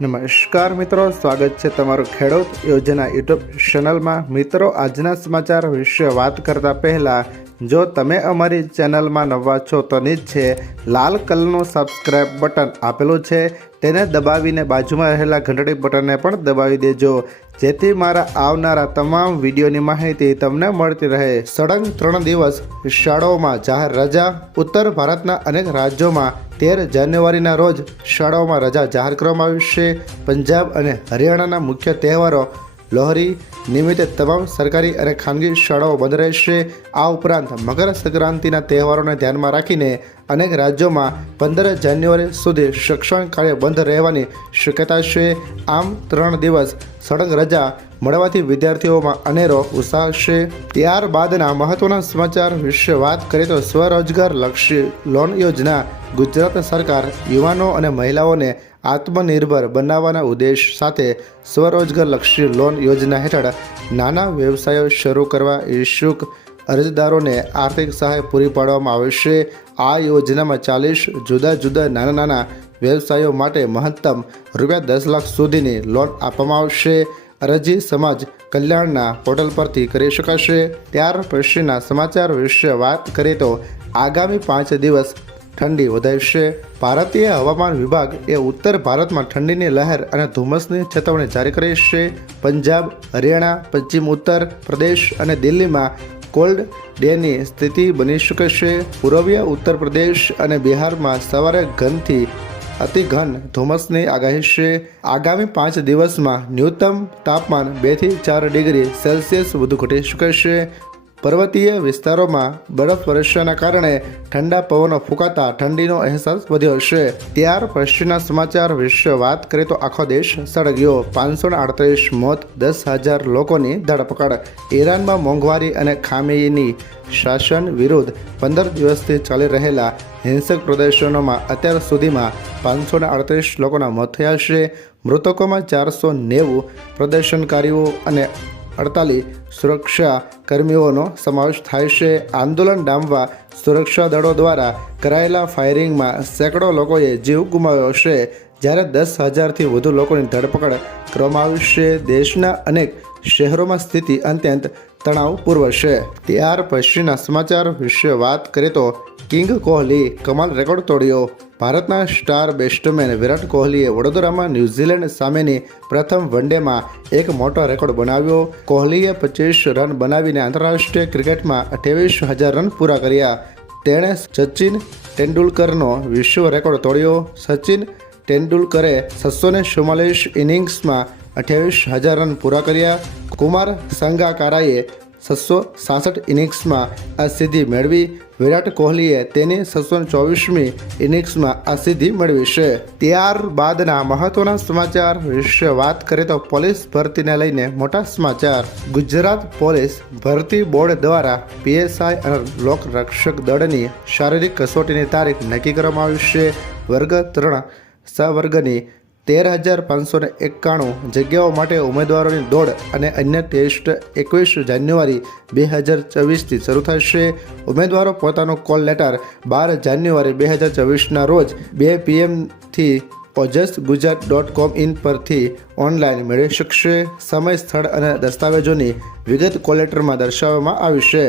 નમસ્કાર મિત્રો, સ્વાગત છે તમારું ખેડૂત યોજના યુટ્યુબ ચેનલમાં। મિત્રો, આજના સમાચાર વિશે વાત કરતા પહેલાં જો તમે અમારી ચેનલમાં નવા છો તો નીચે લાલ કલરનું સબસ્ક્રાઇબ બટન આપેલું છે તેને દબાવીને બાજુમાં રહેલા ઘંટડી બટનને પણ દબાવી દેજો, જેથી મારા આવનારા તમામ વિડીયોની માહિતી તમને મળતી રહે। સળંગ 3 દિવસ શાળાઓમાં જાહેર રજા। ઉત્તર ભારતના અનેક રાજ્યોમાં 13 જાન્યુઆરીના રોજ શાળાઓમાં રજા જાહેર કરવામાં આવી છે। પંજાબ અને હરિયાણાના મુખ્ય તહેવારો લોહરી નિમિત્તે તમામ સરકારી અને ખાનગી શાળાઓ બંધ રહેશે। આ ઉપરાંત મકર સંક્રાંતિના તહેવારોને ધ્યાનમાં રાખીને અનેક રાજ્યોમાં 15 જાન્યુઆરી સુધી શિક્ષણ કાર્ય બંધ રહેવાની શક્યતા છે। આમ 3 દિવસ સળંગ રજા મળવાથી વિદ્યાર્થીઓમાં અનેરો ઉત્સાહ છે। ત્યારબાદના મહત્વના સમાચાર વિશે વાત કરીએ તો સ્વરોજગાર લક્ષી લોન યોજના। ગુજરાત સરકાર યુવાનો અને મહિલાઓને આત્મનિર્ભર બનાવવાના ઉદ્દેશ સાથે સ્વરોજગાર લક્ષી લોન યોજના હેઠળ નાના વ્યવસાયો શરૂ કરવા ઈચ્છુક અરજદારોને આર્થિક સહાય પૂરી પાડવામાં આવશે। આ યોજનામાં 40 જુદા જુદા નાના વ્યવસાયો માટે મહત્તમ ₹10 લાખ સુધીની લોન આપવામાં આવશે। અરજી સમાજ કલ્યાણના પોર્ટલ પરથી કરી શકાશે। ત્યાર પછીના સમાચાર વિશે વાત કરીએ તો આગામી 5 દિવસ ઠંડી વધારશે। ભારતીય હવામાન વિભાગ એ ઉત્તર ભારતમાં ઠંડીની લહેર અને ધુમ્મસની ચેતવણી જારી કરી છે। પંજાબ, હરિયાણા, પશ્ચિમ ઉત્તર પ્રદેશ અને દિલ્હીમાં કોલ્ડ ડેની સ્થિતિ બની શકે છે। પૂર્વીય ઉત્તર પ્રદેશ અને બિહારમાં સવારે ઘનથી અતિ ઘન ધુમ્મસની આગાહી છે। આગામી 5 દિવસમાં ન્યૂનતમ તાપમાન 2 થી 4 ડિગ્રી સેલ્સિયસ વધુ ઘટી શકે છે। પર્વતીય વિસ્તારોમાં બરફ વર્ષાના કારણે ઠંડા પવનો ફૂંકાતા ઠંડીનો અહેસાસ વધ્યો છે। ત્યાર પછીના સમાચાર વિશે વાત કરીએ તો આખો દેશ સળગ્યો, 538 મોત, 10,000 લોકોની ધરપકડ। ઈરાનમાં મોંઘવારી અને ખામીની શાસન વિરુદ્ધ 15 દિવસથી ચાલી રહેલા હિંસક પ્રદર્શનોમાં અત્યાર સુધીમાં 538 લોકોના મોત થયા છે। મૃતકોમાં 490 પ્રદર્શનકારીઓ અને 48 સુરક્ષા કર્મીઓનો સમાવેશ થાય છે। આંદોલન ડામવા સુરક્ષા દળો દ્વારા કરાયેલા ફાયરિંગમાં સેંકડો લોકોએ જીવ ગુમાવ્યો છે, જ્યારે 10,000થી વધુ લોકોની ધરપકડ કરવામાં આવી છે। દેશના અનેક શહેરોમાં સ્થિતિ અત્યંત તણાવપૂર્ણ છે। ત્યાર પછીના સમાચાર વિશે વાત કરીએ તો કિંગ કોહલી કમાલ રેકોર્ડ તોડ્યો। ભારતના સ્ટાર બેટ્સમેન વિરાટ કોહલીએ વડોદરામાં ન્યૂઝીલેન્ડ સામેની પ્રથમ વનડેમાં એક મોટો રેકોર્ડ બનાવ્યો। કોહલીએ 25 રન બનાવીને આંતરરાષ્ટ્રીય ક્રિકેટમાં 28,000 રન પૂરા કર્યા। તેણે સચિન તેંડુલકરનો વિશ્વ રેકોર્ડ તોડ્યો। સચિન તેંડુલકરે 644 ઇનિંગ્સમાં 28,000 રન પૂરા કર્યા। કુમાર સંગાકારાએ 667 ઇનિંગ્સમાં આ સિદ્ધિ મેળવી। વિરાટ કોહલીએ તેની 624મી ઇનિંગ્સમાં આ સિદ્ધિ મેળવી છે। ત્યારબાદના મહત્વના સમાચાર વિશે વાત કરીએ તો પોલીસ ભરતીને લઈને મોટા સમાચાર। ગુજરાત પોલીસ ભરતી બોર્ડ દ્વારા PSI અને લોકરક્ષક દળની શારીરિક કસોટીની તારીખ નક્કી કરવામાં આવી છે। વર્ગ 3 સવર્ગની 13,591 જગ્યાઓ માટે ઉમેદવારોની દોડ અને અન્ય ટેસ્ટ 21 જાન્યુઆરી 2024થી શરૂ થશે। ઉમેદવારો પોતાનો કોલ લેટર 12 જાન્યુઆરી 2024ના રોજ 2 PM થી ojsgujarat.com પરથી ઓનલાઈન મેળવી શકશે। સમય, સ્થળ અને દસ્તાવેજોની વિગત કોલ લેટરમાં દર્શાવવામાં આવી છે।